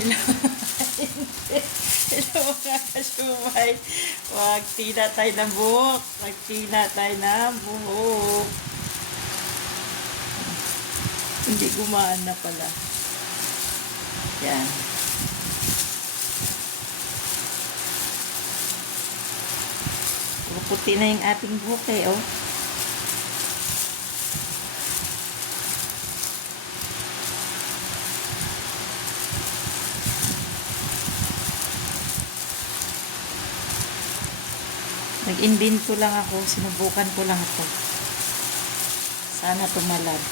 Hello, mga kasumay. Magtina tayo ng buhok. Magtina tayo ng buhok. Hindi gumana pala. Yan. Puputi na yung ating buhok eh, oh. Nag-invento lang ako, sinubukan ko lang ito. Sana tumalab.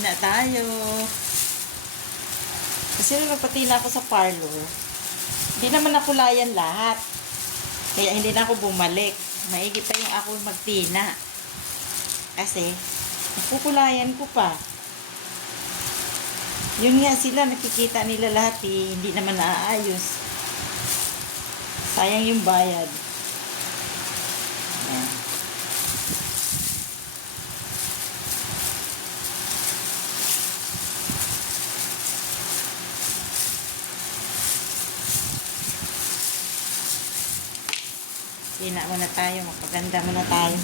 Hina tayo. Kasi nung nagpatina ako sa parlor, hindi naman nakulayan lahat. Kaya hindi na ako bumalik. Maigi pa yung ako magtina. Kasi, napukulayan ko pa. Yun nga sila, nakikita nila lahat eh. Hindi naman naaayos. Sayang yung bayad. Tina muna tayo, magpaganda muna tayo.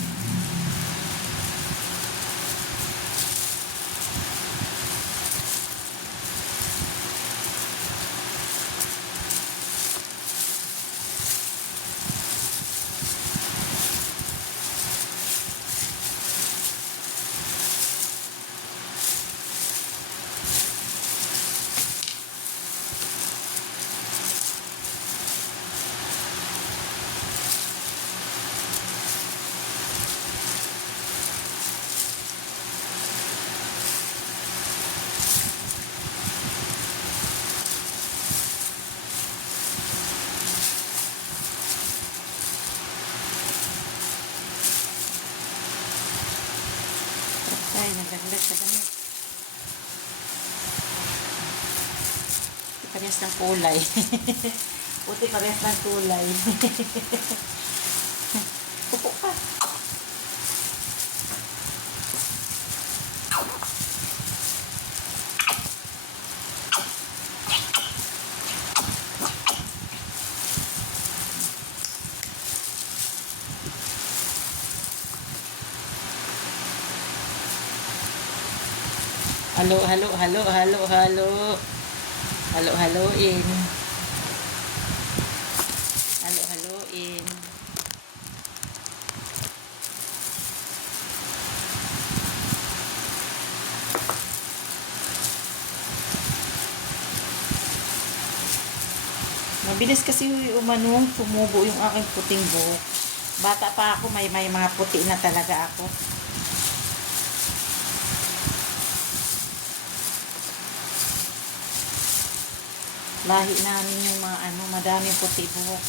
Ay, nagdagdag sa. Buti parehas ng kulay. Buti parehas ng kulay. Halo, halo, halo, halo, halo. Halo, haloin. Halo, haloin. Mabilis kasi umano tumubo yung aking puting buhok. Bata pa ako, may may mga puti na talaga ako. Lahi namin yung mga ano, madaming puti buhok.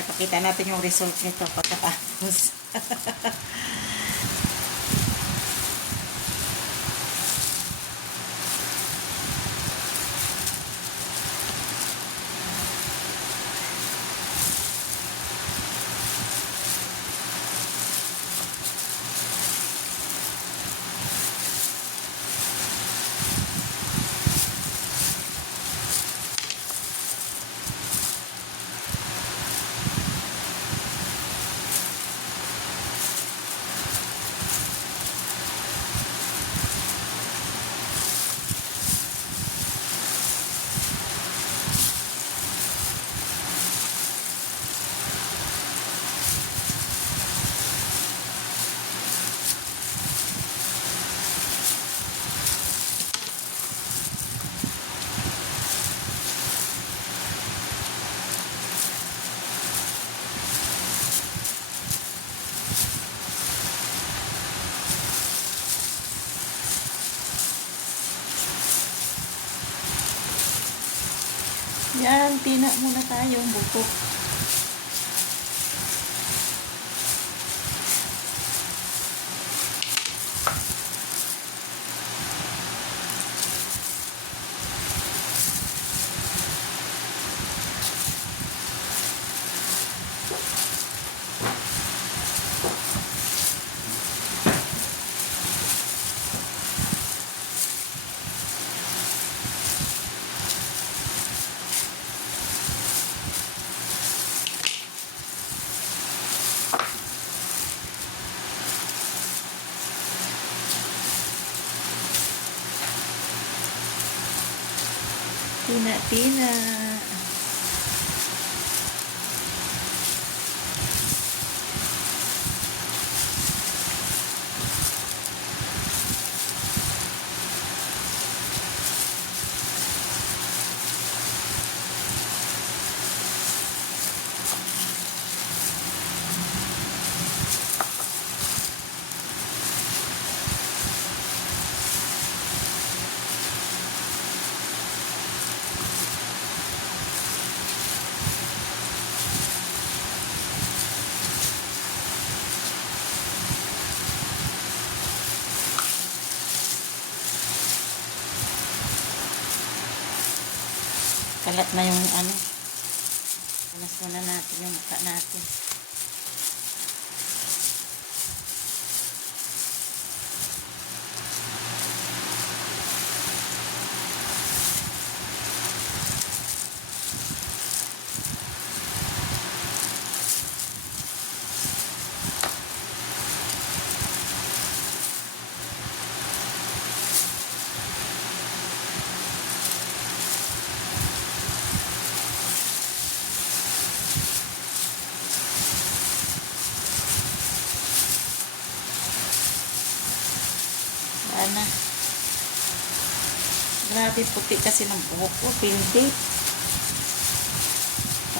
Mamaya pakita natin yung result nito pagkatapos. Yan, tina muna tayong bukok. Tina, tina. Kalat na yung ano. Alas muna natin yung mukha natin. Sana. Grabe, puti kasi ng buhok ko. Pindi.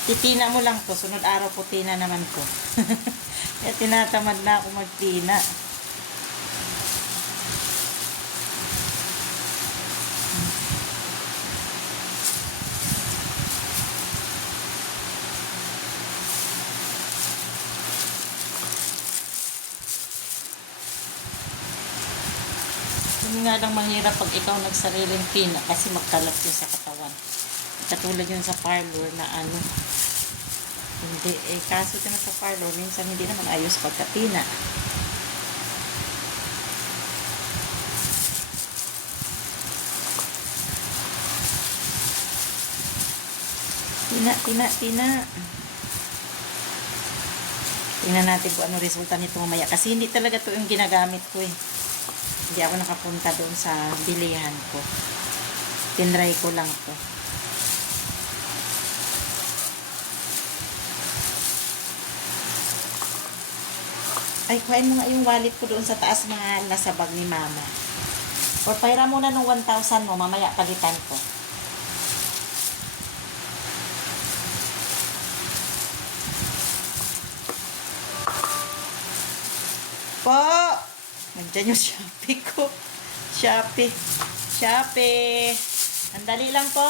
Titina mo lang to. Sunod araw puti na naman to. Kaya tinatamad na ako magtina. Yun nga lang mahirap pag ikaw nagsariling tina kasi magkalat yun sa katawan. Katulad yun sa parlor na ano. Hindi, eh kaso ito na sa parlor, minsan hindi naman ayos pagkatina. Tina, tina, tina. Tingnan natin kung ano resulta nito mamaya. Kasi hindi talaga to yung ginagamit ko eh. Hindi ako nakapunta doon sa bilihan ko. Tinry ko lang to. Ay, kuhain mo nga yung wallet ko doon sa taas mga nasa bag ni mama. Or paira muna ng 1,000 mo, mamaya palitan ko. Po! Nandiyan yung Shopee ko. Shopee. Shopee. Andali lang po.